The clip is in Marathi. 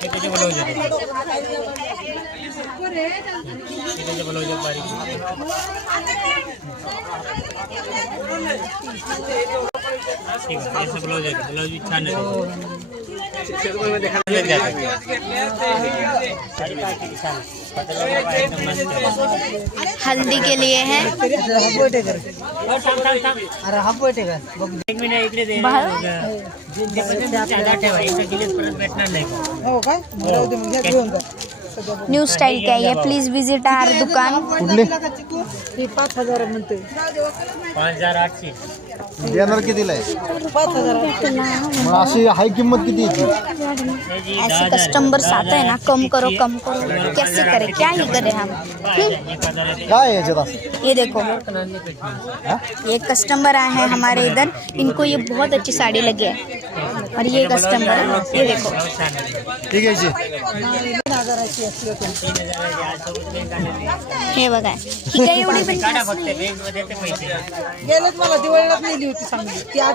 त्याचे ब्लाऊज आहे, त्याचे ब्लाऊज बारीक ठीक आहे. ऐसा ब्लाऊज आहे, ब्लाऊज भी छान आहे. हल्दी के लिए है। एक मिनिट इकडे दे. साधा ठेवा, एका किलोच परत भेटणार नाही. न्यू स्टाईल क्या है, प्लीज विजिट आवर दुकान। कुठले 5,000 म्हणतोय. 5,800 देणार कितीला आहे? 5,000. मग अशी हाय किंमत किती येते? ऐसे कस्टमर्स आते हैं ना, कम करो कम करो, कैसे करें, क्या ही करें हम। काय आहे याच्यात असं? ये देखो, ये कस्टमर आए हैं हमारे इधर, इनको ये बहुत अच्छी साड़ी लगी है। और ये कस्टमर है, ये देखो ठीक आहे जी. हे बघा, ही काही एवढी पण काढा फक्त रेंज मध्ये ते पैसे गेल्यात मला दिवाळीलाच नेली होती चांगली ती आज.